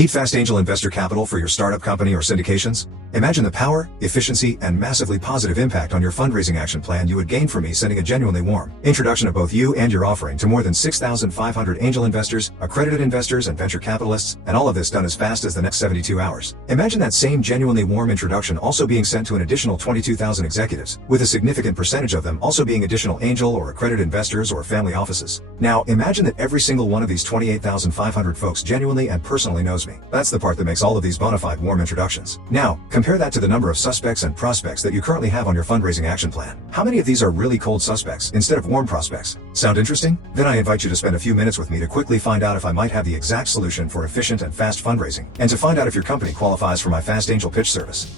Need fast angel investor capital for your startup company or syndications? Imagine the power, efficiency, and massively positive impact on your fundraising action plan you would gain from me sending a genuinely warm introduction of both you and your offering to more than 6,500 angel investors, accredited investors, and venture capitalists, and all of this done as fast as the next 72 hours. Imagine that same genuinely warm introduction also being sent to an additional 22,000 executives, with a significant percentage of them also being additional angel or accredited investors or family offices. Now, imagine that every single one of these 28,500 folks genuinely and personally knows me. That's the part that makes all of these bona fide warm introductions. Now, compare that to the number of suspects and prospects that you currently have on your fundraising action plan. How many of these are really cold suspects instead of warm prospects? Sound interesting? Then I invite you to spend a few minutes with me to quickly find out if I might have the exact solution for efficient and fast fundraising, and to find out if your company qualifies for my fast angel pitch service.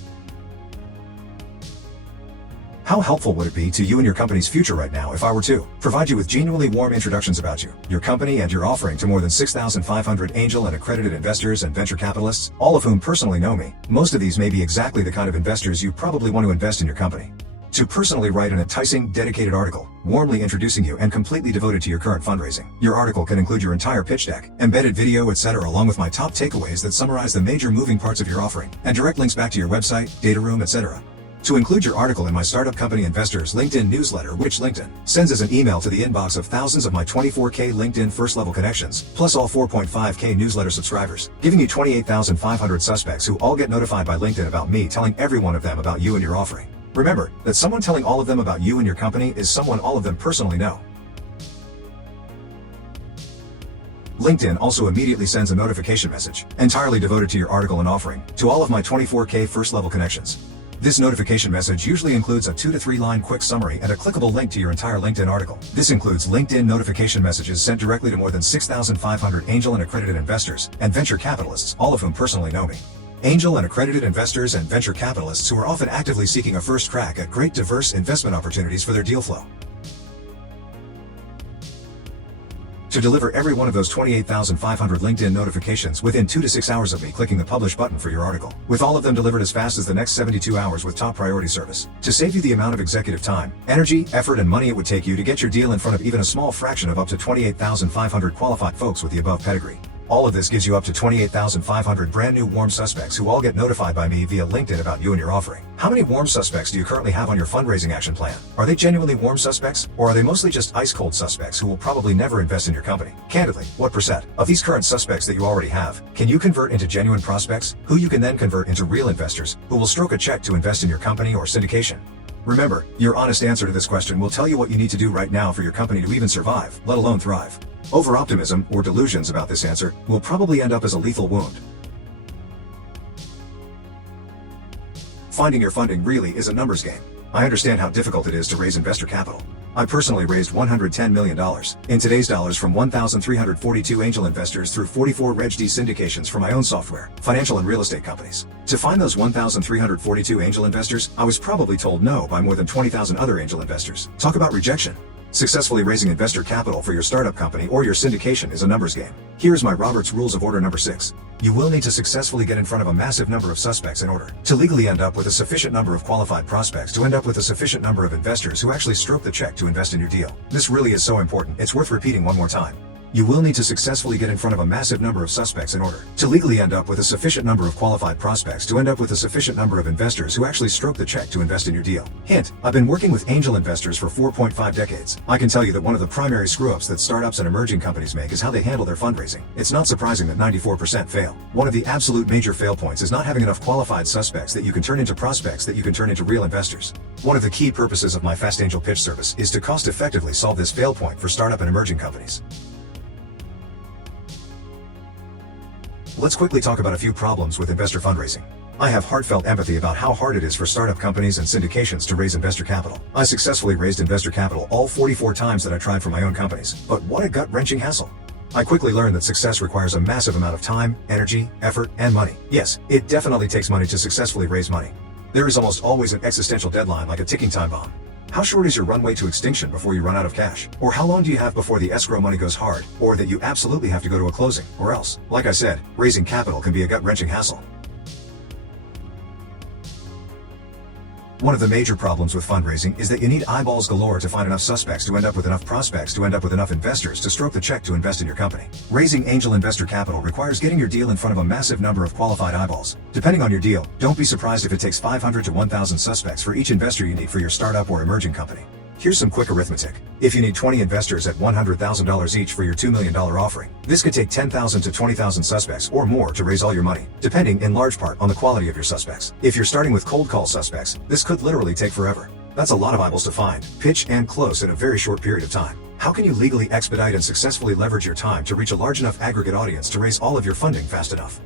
How helpful would it be to you and your company's future right now if I were to provide you with genuinely warm introductions about you, your company, and your offering to more than 6,500 angel and accredited investors and venture capitalists, all of whom personally know me? Most of these may be exactly the kind of investors you probably want to invest in your company. To personally write an enticing, dedicated article, warmly introducing you and completely devoted to your current fundraising. Your article can include your entire pitch deck, embedded video, etc., along with my top takeaways that summarize the major moving parts of your offering, and direct links back to your website, data room, etc. To include your article in my Startup Company Investors LinkedIn newsletter, which LinkedIn sends as an email to the inbox of thousands of my 24K LinkedIn first-level connections, plus all 4.5K newsletter subscribers, giving you 28,500 suspects who all get notified by LinkedIn about me telling every one of them about you and your offering. Remember that someone telling all of them about you and your company is someone all of them personally know. LinkedIn also immediately sends a notification message, entirely devoted to your article and offering, to all of my 24K first-level connections. This notification message usually includes a 2 to 3 line quick summary and a clickable link to your entire LinkedIn article. This includes LinkedIn notification messages sent directly to more than 6,500 angel and accredited investors and venture capitalists, all of whom personally know me. Angel and accredited investors and venture capitalists who are often actively seeking a first crack at great diverse investment opportunities for their deal flow. To deliver every one of those 28,500 LinkedIn notifications within 2 to 6 hours of me clicking the publish button for your article, with all of them delivered as fast as the next 72 hours with top priority service, to save you the amount of executive time, energy, effort, and money it would take you to get your deal in front of even a small fraction of up to 28,500 qualified folks with the above pedigree. All of this gives you up to 28,500 brand new warm suspects who all get notified by me via LinkedIn about you and your offering. How many warm suspects do you currently have on your fundraising action plan? Are they genuinely warm suspects, or are they mostly just ice-cold suspects who will probably never invest in your company? Candidly, what percent of these current suspects that you already have can you convert into genuine prospects, who you can then convert into real investors who will stroke a check to invest in your company or syndication? Remember, your honest answer to this question will tell you what you need to do right now for your company to even survive, let alone thrive. Over-optimism or delusions about this answer will probably end up as a lethal wound. Finding your funding really is a numbers game. I understand how difficult it is to raise investor capital. I personally raised $110 million in today's dollars from 1,342 angel investors through 44 Reg D syndications for my own software, financial and real estate companies. To find those 1,342 angel investors, I was probably told no by more than 20,000 other angel investors. Talk about rejection. Successfully raising investor capital for your startup company or your syndication is a numbers game. Here's my Robert's Rules of Order number 6. You will need to successfully get in front of a massive number of suspects in order to legally end up with a sufficient number of qualified prospects to end up with a sufficient number of investors who actually stroke the check to invest in your deal. This really is so important, it's worth repeating one more time. You will need to successfully get in front of a massive number of suspects in order to legally end up with a sufficient number of qualified prospects to end up with a sufficient number of investors who actually stroke the check to invest in your deal. Hint, I've been working with angel investors for 4.5 decades. I can tell you that one of the primary screw-ups that startups and emerging companies make is how they handle their fundraising. It's not surprising that 94% fail. One of the absolute major fail points is not having enough qualified suspects that you can turn into prospects that you can turn into real investors. One of the key purposes of my Fast Angel Pitch service is to cost-effectively solve this fail point for startup and emerging companies. Let's quickly talk about a few problems with investor fundraising. I have heartfelt empathy about how hard it is for startup companies and syndications to raise investor capital. I successfully raised investor capital all 44 times that I tried for my own companies, but what a gut-wrenching hassle. I quickly learned that success requires a massive amount of time, energy, effort, and money. Yes, it definitely takes money to successfully raise money. There is almost always an existential deadline like a ticking time bomb. How short is your runway to extinction before you run out of cash? Or how long do you have before the escrow money goes hard, or that you absolutely have to go to a closing, or else? Like I said, raising capital can be a gut-wrenching hassle. One of the major problems with fundraising is that you need eyeballs galore to find enough suspects to end up with enough prospects to end up with enough investors to stroke the check to invest in your company. Raising angel investor capital requires getting your deal in front of a massive number of qualified eyeballs. Depending on your deal, don't be surprised if it takes 500 to 1,000 suspects for each investor you need for your startup or emerging company. Here's some quick arithmetic. If you need 20 investors at $100,000 each for your $2 million offering, this could take 10,000 to 20,000 suspects or more to raise all your money, depending in large part on the quality of your suspects. If you're starting with cold call suspects, this could literally take forever. That's a lot of eyeballs to find, pitch, and close in a very short period of time. How can you legally expedite and successfully leverage your time to reach a large enough aggregate audience to raise all of your funding fast enough?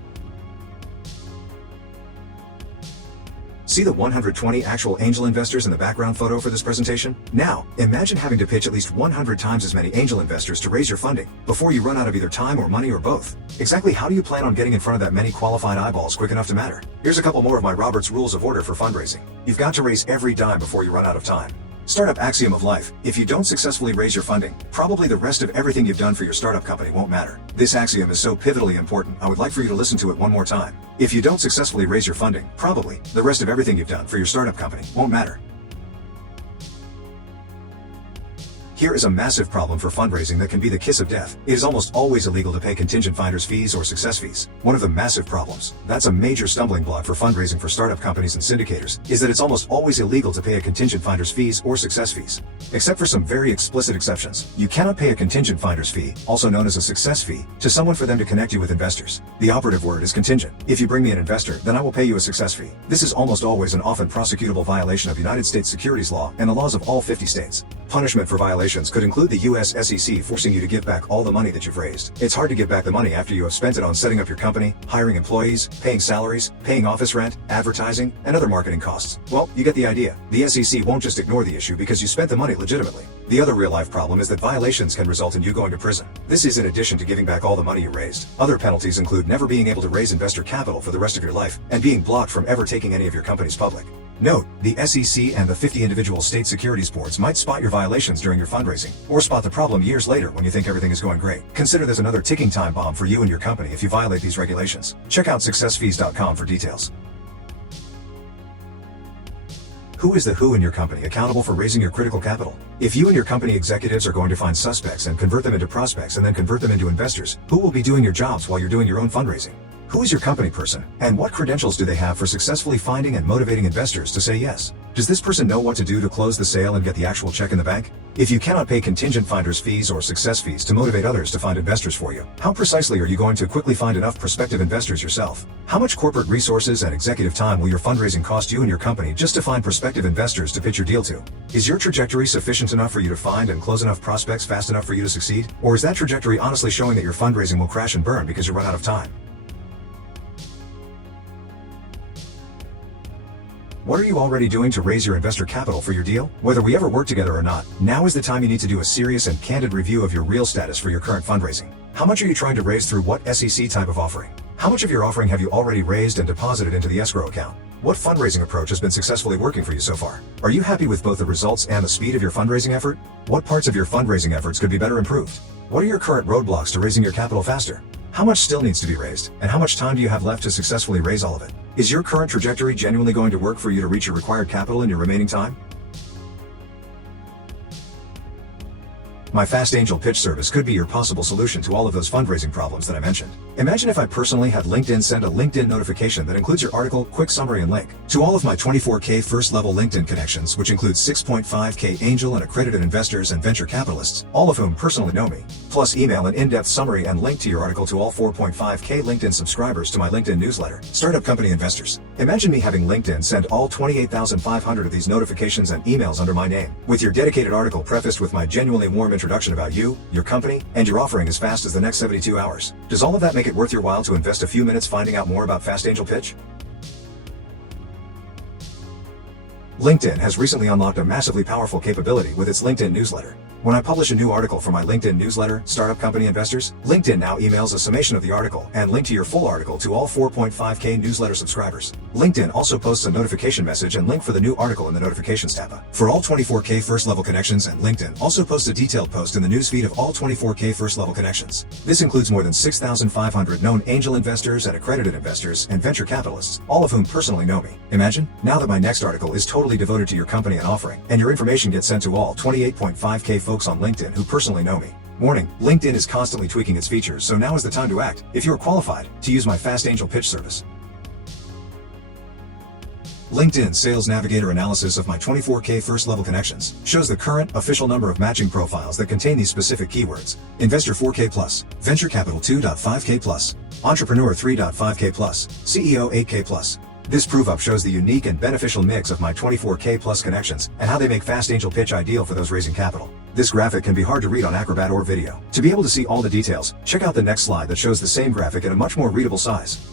See the 120 actual angel investors in the background photo for this presentation? Now, imagine having to pitch at least 100 times as many angel investors to raise your funding before you run out of either time or money or both. Exactly how do you plan on getting in front of that many qualified eyeballs quick enough to matter? Here's a couple more of my Robert's Rules of Order for fundraising. You've got to raise every dime before you run out of time. Startup axiom of life: if you don't successfully raise your funding, probably the rest of everything you've done for your startup company won't matter. This axiom is so pivotally important, I would like for you to listen to it one more time. If you don't successfully raise your funding, probably the rest of everything you've done for your startup company won't matter. Here is a massive problem for fundraising that can be the kiss of death. It is almost always illegal to pay contingent finders fees or success fees. One of the massive problems, that's a major stumbling block for fundraising for startup companies and syndicators, is that it's almost always illegal to pay a contingent finder's fees or success fees. Except for some very explicit exceptions, you cannot pay a contingent finder's fee, also known as a success fee, to someone for them to connect you with investors. The operative word is contingent. If you bring me an investor, then I will pay you a success fee. This is almost always an often prosecutable violation of United States securities law and the laws of all 50 states. Punishment for violations could include the US SEC forcing you to give back all the money that you've raised. It's hard to give back the money after you have spent it on setting up your company, hiring employees, paying salaries, paying office rent, advertising, and other marketing costs. Well, you get the idea. The SEC won't just ignore the issue because you spent the money legitimately. The other real-life problem is that violations can result in you going to prison. This is in addition to giving back all the money you raised. Other penalties include never being able to raise investor capital for the rest of your life and being blocked from ever taking any of your companies public. Note, the SEC and the 50 individual state securities boards might spot your violations during your fundraising, or spot the problem years later when you think everything is going great. Consider this another ticking time bomb for you and your company if you violate these regulations. Check out successfees.com for details. Who is the who in your company accountable for raising your critical capital? If you and your company executives are going to find suspects and convert them into prospects and then convert them into investors, who will be doing your jobs while you're doing your own fundraising? Who is your company person, and what credentials do they have for successfully finding and motivating investors to say yes? Does this person know what to do to close the sale and get the actual check in the bank? If you cannot pay contingent finders fees or success fees to motivate others to find investors for you, how precisely are you going to quickly find enough prospective investors yourself? How much corporate resources and executive time will your fundraising cost you and your company just to find prospective investors to pitch your deal to? Is your trajectory sufficient enough for you to find and close enough prospects fast enough for you to succeed? Or is that trajectory honestly showing that your fundraising will crash and burn because you run out of time? What are you already doing to raise your investor capital for your deal? Whether we ever work together or not, now is the time you need to do a serious and candid review of your real status for your current fundraising. How much are you trying to raise through what SEC type of offering? How much of your offering have you already raised and deposited into the escrow account? What fundraising approach has been successfully working for you so far? Are you happy with both the results and the speed of your fundraising effort? What parts of your fundraising efforts could be better improved? What are your current roadblocks to raising your capital faster? How much still needs to be raised, and how much time do you have left to successfully raise all of it? Is your current trajectory genuinely going to work for you to reach your required capital in your remaining time? My Fast Angel Pitch service could be your possible solution to all of those fundraising problems that I mentioned. Imagine if I personally had LinkedIn send a LinkedIn notification that includes your article, quick summary, and link to all of my 24K first-level LinkedIn connections, which includes 6.5K angel and accredited investors and venture capitalists, all of whom personally know me, plus email an in-depth summary and link to your article to all 4.5K LinkedIn subscribers to my LinkedIn newsletter, Startup Company Investors. Imagine me having LinkedIn send all 28,500 of these notifications and emails under my name, with your dedicated article prefaced with my genuinely warm introduction about you, your company, and your offering as fast as the next 72 hours. Does all of that make it worth your while to invest a few minutes finding out more about Fast Angel Pitch? LinkedIn has recently unlocked a massively powerful capability with its LinkedIn newsletter. When I publish a new article for my LinkedIn newsletter, Startup Company Investors, LinkedIn now emails a summation of the article and link to your full article to all 4.5K newsletter subscribers. LinkedIn also posts a notification message and link for the new article in the notifications tab. For all 24K first level connections, and LinkedIn also posts a detailed post in the newsfeed of all 24K first level connections. This includes more than 6,500 known angel investors and accredited investors and venture capitalists, all of whom personally know me. Imagine, now that my next article is totally devoted to your company and offering, and your information gets sent to all 28.5K folks on LinkedIn who personally know me. Warning, LinkedIn is constantly tweaking its features, so now is the time to act, if you are qualified, to use my Fast Angel Pitch service. LinkedIn Sales Navigator analysis of my 24K first level connections shows the current official number of matching profiles that contain these specific keywords: Investor 4K plus, Venture Capital 2.5K plus, Entrepreneur 3.5K plus, CEO 8K plus. This proof-up shows the unique and beneficial mix of my 24K plus connections and how they make Fast Angel Pitch ideal for those raising capital. This graphic can be hard to read on Acrobat or video. To be able to see all the details, check out the next slide that shows the same graphic at a much more readable size.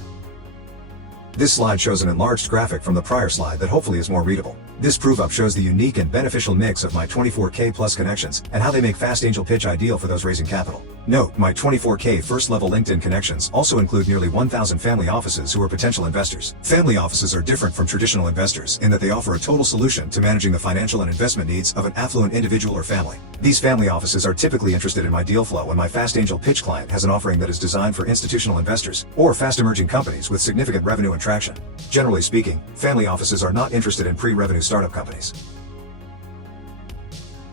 This slide shows an enlarged graphic from the prior slide that hopefully is more readable. This proof-up shows the unique and beneficial mix of my 24K plus connections and how they make Fast Angel Pitch ideal for those raising capital. Note, my 24K first level LinkedIn connections also include nearly 1,000 family offices who are potential investors. Family offices are different from traditional investors in that they offer a total solution to managing the financial and investment needs of an affluent individual or family. These family offices are typically interested in my deal flow when my Fast Angel Pitch client has an offering that is designed for institutional investors or fast emerging companies with significant revenue and traction. Generally speaking, family offices are not interested in pre-revenue startup companies.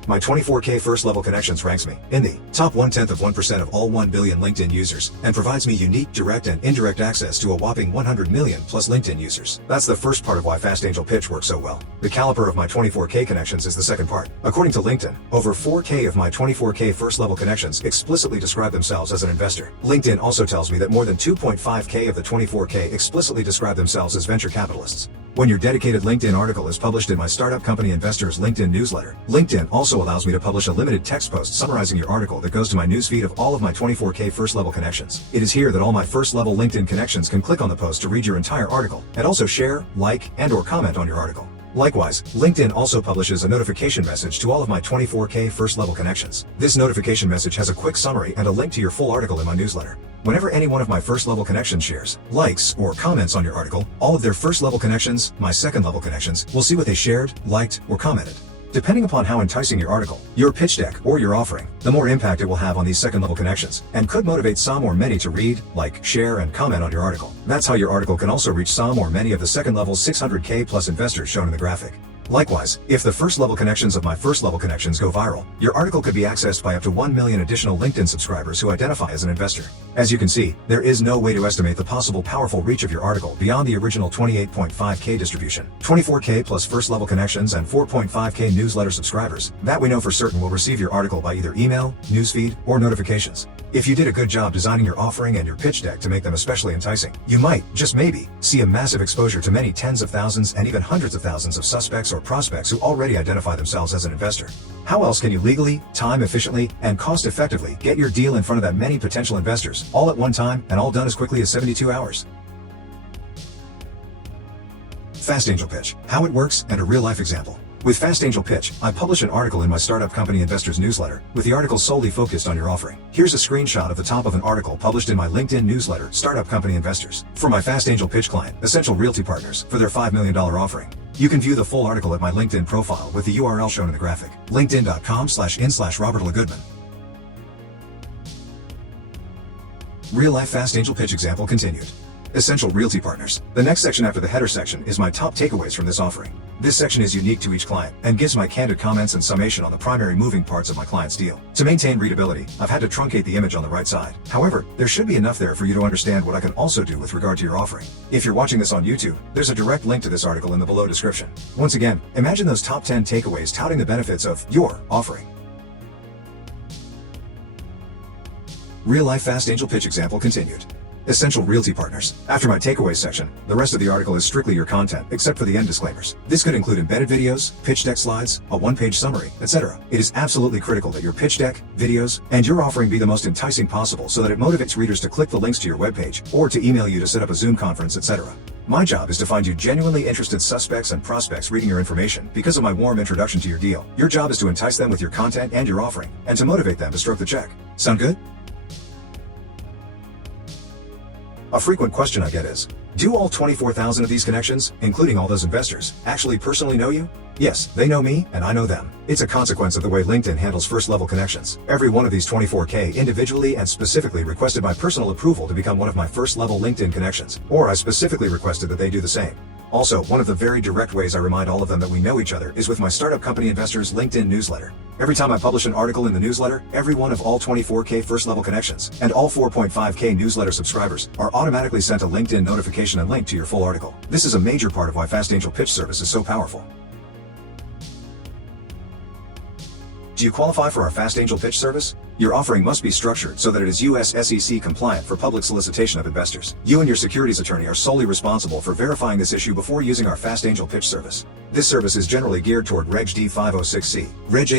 My 24K first level connections ranks me in the top 0.1% of all 1 billion LinkedIn users and provides me unique direct and indirect access to a whopping 100 million plus LinkedIn users. That's the first part of why Fast Angel Pitch works so well. The caliper of my 24K connections is the second part. According to LinkedIn, over 4K of my 24K first level connections explicitly describe themselves as an investor. LinkedIn also tells me that more than 2.5K of the 24K explicitly describe themselves as venture capitalists. When your dedicated LinkedIn article is published in my Startup Company Investors LinkedIn newsletter, LinkedIn also allows me to publish a limited text post summarizing your article that goes to my newsfeed of all of my 24K first level connections. It is here that all my first level LinkedIn connections can click on the post to read your entire article and also share, like, and/or comment on your article. Likewise, LinkedIn also publishes a notification message to all of my 24K first level connections. This notification message has a quick summary and a link to your full article in my newsletter. Whenever any one of my first level connections shares, likes, or comments on your article, all of their first level connections, my second level connections, will see what they shared, liked, or commented. Depending upon how enticing your article, your pitch deck, or your offering, the more impact it will have on these second level connections, and could motivate some or many to read, like, share, and comment on your article. That's how your article can also reach some or many of the second level 600K plus investors shown in the graphic. Likewise, if the first level connections of my first level connections go viral, your article could be accessed by up to 1 million additional LinkedIn subscribers who identify as an investor. As you can see, there is no way to estimate the possible powerful reach of your article beyond the original 28.5K distribution. 24K plus first level connections and 4.5K newsletter subscribers, that we know for certain will receive your article by either email, newsfeed, or notifications. If you did a good job designing your offering and your pitch deck to make them especially enticing, you might, just maybe, see a massive exposure to many tens of thousands and even hundreds of thousands of suspects or prospects who already identify themselves as an investor. How else can you legally, time efficiently, and cost effectively get your deal in front of that many potential investors, all at one time, and all done as quickly as 72 hours? Fast Angel Pitch, how it works, and a real-life example. With Fast Angel Pitch, I publish an article in my Startup Company Investors newsletter, with the article solely focused on your offering. Here's a screenshot of the top of an article published in my LinkedIn newsletter, Startup Company Investors, for my Fast Angel Pitch client, Essential Realty Partners, for their $5 million offering. You can view the full article at my LinkedIn profile with the URL shown in the graphic, linkedin.com/in/RobertLeGoodman. Real-life Fast Angel Pitch example continued. Essential Realty Partners. The next section after the header section is my top takeaways from this offering. This section is unique to each client and gives my candid comments and summation on the primary moving parts of my client's deal. To maintain readability, I've had to truncate the image on the right side. However, there should be enough there for you to understand what I can also do with regard to your offering. If you're watching this on YouTube, there's a direct link to this article in the below description. Once again, imagine those top 10 takeaways touting the benefits of your offering. Real-life Fast Angel Pitch example continued. Essential Realty Partners. After my takeaways section, the rest of the article is strictly your content, except for the end disclaimers. This could include embedded videos, pitch deck slides, a one-page summary, etc. It is absolutely critical that your pitch deck, videos, and your offering be the most enticing possible so that it motivates readers to click the links to your webpage or to email you to set up a Zoom conference, etc. My job is to find you genuinely interested suspects and prospects reading your information because of my warm introduction to your deal. Your job is to entice them with your content and your offering, and to motivate them to stroke the check. Sound good? A frequent question I get is, do all 24,000 of these connections, including all those investors, actually personally know you? Yes, they know me, and I know them. It's a consequence of the way LinkedIn handles first-level connections. Every one of these 24K individually and specifically requested my personal approval to become one of my first-level LinkedIn connections, or I specifically requested that they do the same. Also, one of the very direct ways I remind all of them that we know each other is with my startup company investors LinkedIn newsletter. Every time I publish an article in the newsletter, every one of all 24K first-level connections and all 4.5K newsletter subscribers are automatically sent a LinkedIn notification and link to your full article. This is a major part of why Fast Angel Pitch Service is so powerful. Do you qualify for our Fast Angel Pitch Service? Your offering must be structured so that it is US SEC compliant for public solicitation of investors. You and your securities attorney are solely responsible for verifying this issue before using our Fast Angel Pitch Service. This service is generally geared toward Reg D 506C, Reg A+,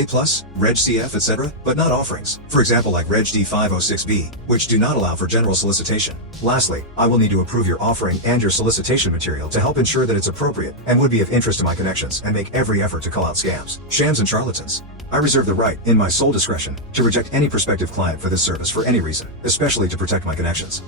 Reg CF, etc., but not offerings. For example, like Reg D 506B, which do not allow for general solicitation. Lastly, I will need to approve your offering and your solicitation material to help ensure that it's appropriate and would be of interest to my connections and make every effort to call out scams, shams, and charlatans. I reserve the right, in my sole discretion, to reject any prospective client for this service for any reason, especially to protect my connections.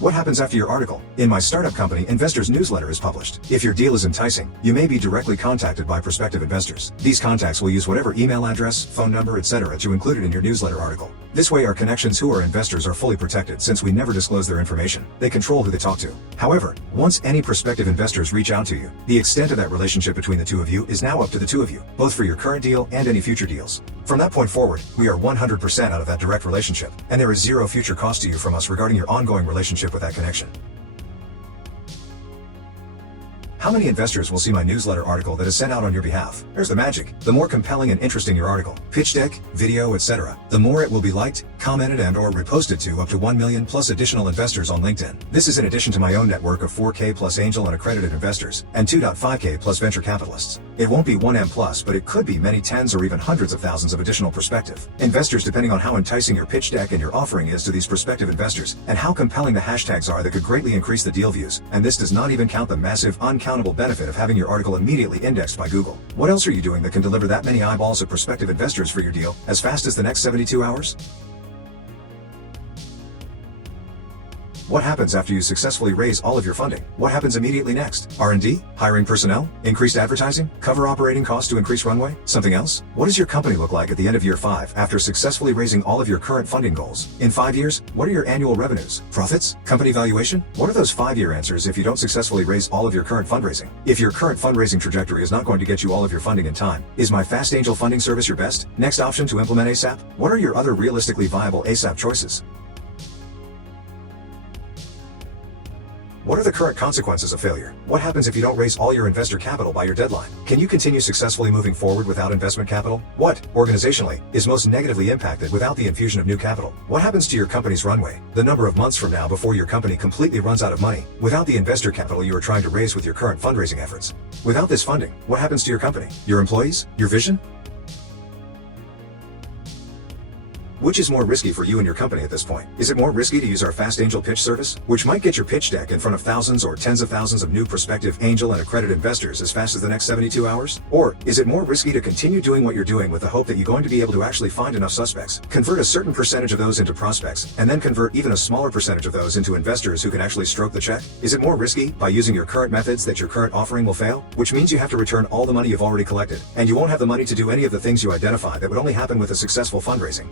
What happens after your article in my startup company investors newsletter is published? If your deal is enticing, you may be directly contacted by prospective investors. These contacts will use whatever email address, phone number, etc. to include it in your newsletter article. This way our connections who are investors are fully protected since we never disclose their information. They control who they talk to. However, once any prospective investors reach out to you, the extent of that relationship between the two of you is now up to the two of you, both for your current deal and any future deals. From that point forward, we are 100% out of that direct relationship, and there is zero future cost to you from us regarding your ongoing relationship with that connection. How many investors will see my newsletter article that is sent out on your behalf? Here's the magic. The more compelling and interesting your article, pitch deck, video, etc., the more it will be liked, commented, and or reposted to up to 1 million plus additional investors on LinkedIn. This is in addition to my own network of 4K plus angel and accredited investors and 2.5K plus venture capitalists. It won't be 1M plus, but it could be many tens or even hundreds of thousands of additional prospective investors depending on how enticing your pitch deck and your offering is to these prospective investors and how compelling the hashtags are that could greatly increase the deal views. And this does not even count the massive uncountable benefit of having your article immediately indexed by Google. What else are you doing that can deliver that many eyeballs of prospective investors for your deal as fast as the next 72 hours? What happens after you successfully raise all of your funding? What happens immediately next? R&D? Hiring personnel? Increased advertising? Cover operating costs to increase runway? Something else? What does your company look like at the end of year 5 after successfully raising all of your current funding goals? In 5 years, what are your annual revenues? Profits? Company valuation? What are those 5-year answers if you don't successfully raise all of your current fundraising? If your current fundraising trajectory is not going to get you all of your funding in time, is my Fast Angel funding service your best? Next option to implement ASAP? What are your other realistically viable ASAP choices? What are the current consequences of failure? What happens if you don't raise all your investor capital by your deadline? Can you continue successfully moving forward without investment capital? What, organizationally, is most negatively impacted without the infusion of new capital? What happens to your company's runway, the number of months from now before your company completely runs out of money, without the investor capital you are trying to raise with your current fundraising efforts? Without this funding, what happens to your company, your employees, your vision? Which is more risky for you and your company at this point? Is it more risky to use our Fast Angel Pitch service, which might get your pitch deck in front of thousands or tens of thousands of new prospective angel and accredited investors as fast as the next 72 hours? Or is it more risky to continue doing what you're doing with the hope that you're going to be able to actually find enough suspects, convert a certain percentage of those into prospects, and then convert even a smaller percentage of those into investors who can actually stroke the check? Is it more risky by using your current methods that your current offering will fail, which means you have to return all the money you've already collected, and you won't have the money to do any of the things you identify that would only happen with a successful fundraising?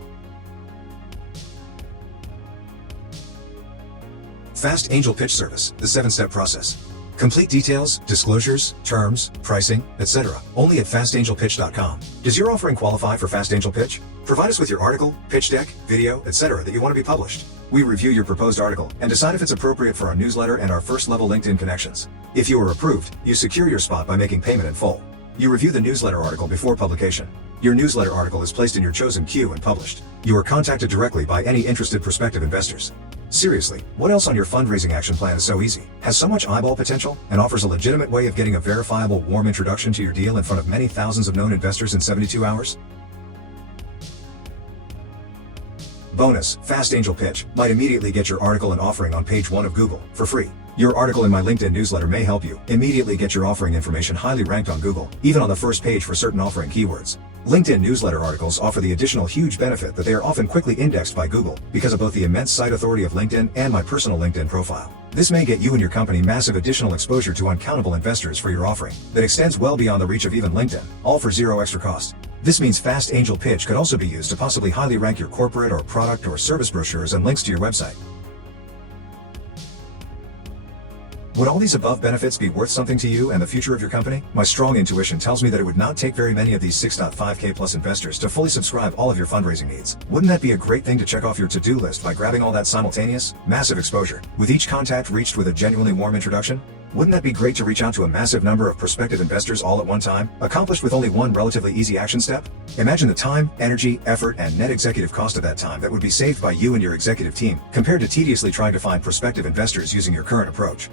Fast Angel Pitch Service, the 7-step process. Complete details, disclosures, terms, pricing, etc. only at fastangelpitch.com. Does your offering qualify for Fast Angel Pitch? Provide us with your article, pitch deck, video, etc. that you want to be published. We review your proposed article and decide if it's appropriate for our newsletter and our first-level LinkedIn connections. If you are approved, you secure your spot by making payment in full. You review the newsletter article before publication. Your newsletter article is placed in your chosen queue and published. You are contacted directly by any interested prospective investors. Seriously, what else on your fundraising action plan is so easy, has so much eyeball potential, and offers a legitimate way of getting a verifiable warm introduction to your deal in front of many thousands of known investors in 72 hours? Bonus, Fast Angel Pitch might immediately get your article and offering on page 1 of Google for free. Your article in my LinkedIn newsletter may help you immediately get your offering information highly ranked on Google, even on the first page for certain offering keywords. LinkedIn newsletter articles offer the additional huge benefit that they are often quickly indexed by Google because of both the immense site authority of LinkedIn and my personal LinkedIn profile. This may get you and your company massive additional exposure to uncountable investors for your offering that extends well beyond the reach of even LinkedIn, all for zero extra cost. This means Fast Angel Pitch could also be used to possibly highly rank your corporate or product or service brochures and links to your website. Would all these above benefits be worth something to you and the future of your company? My strong intuition tells me that it would not take very many of these 6.5K plus investors to fully subscribe all of your fundraising needs. Wouldn't that be a great thing to check off your to-do list by grabbing all that simultaneous, massive exposure, with each contact reached with a genuinely warm introduction? Wouldn't that be great to reach out to a massive number of prospective investors all at one time, accomplished with only one relatively easy action step? Imagine the time, energy, effort, and net executive cost of that time that would be saved by you and your executive team, compared to tediously trying to find prospective investors using your current approach.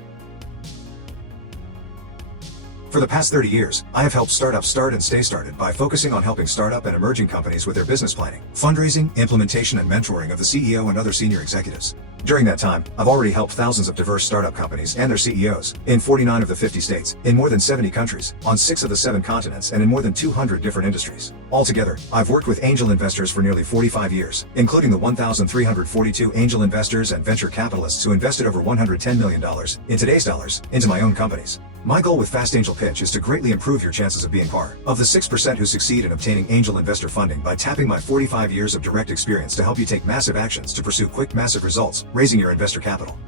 For the past 30 years, I have helped startups start and stay started by focusing on helping startup and emerging companies with their business planning, fundraising, implementation, and mentoring of the CEO and other senior executives. During that time, I've already helped thousands of diverse startup companies and their CEOs in 49 of the 50 states, in more than 70 countries, on 6 of the 7 continents, and in more than 200 different industries. Altogether, I've worked with angel investors for nearly 45 years, including the 1,342 angel investors and venture capitalists who invested over $110 million, in today's dollars, into my own companies. My goal with Fast Angel Pitch is to greatly improve your chances of being part of the 6% who succeed in obtaining angel investor funding by tapping my 45 years of direct experience to help you take massive actions to pursue quick, massive results, raising your investor capital.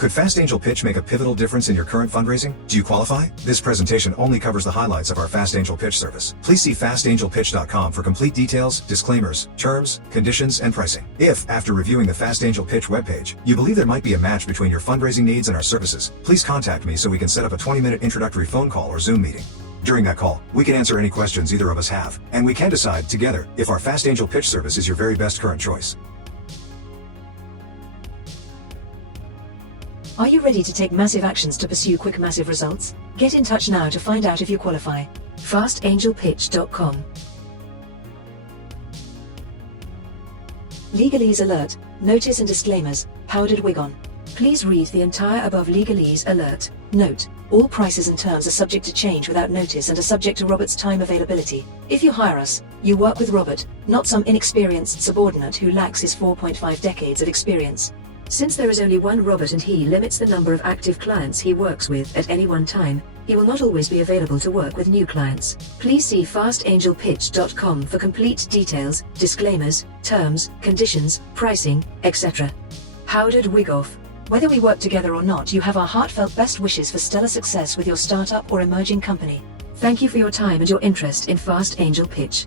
Could Fast Angel Pitch make a pivotal difference in your current fundraising? Do you qualify? This presentation only covers the highlights of our Fast Angel Pitch service. Please see fastangelpitch.com for complete details, disclaimers, terms, conditions, and pricing. If, after reviewing the Fast Angel Pitch webpage, you believe there might be a match between your fundraising needs and our services, please contact me so we can set up a 20-minute introductory phone call or Zoom meeting. During that call, we can answer any questions either of us have, and we can decide together if our Fast Angel Pitch service is your very best current choice. Are you ready to take massive actions to pursue quick, massive results? Get in touch now to find out if you qualify. fastangelpitch.com. Legalese alert, notice and disclaimers, powdered wig on. Please read the entire above legalese alert. Note, all prices and terms are subject to change without notice and are subject to Robert's time availability. If you hire us, you work with Robert, not some inexperienced subordinate who lacks his 4.5 decades of experience. Since there is only one Robert and he limits the number of active clients he works with at any one time, he will not always be available to work with new clients. Please see fastangelpitch.com for complete details, disclaimers, terms, conditions, pricing, etc. Powdered wig off. Whether we work together or not, you have our heartfelt best wishes for stellar success with your startup or emerging company. Thank you for your time and your interest in Fast Angel Pitch.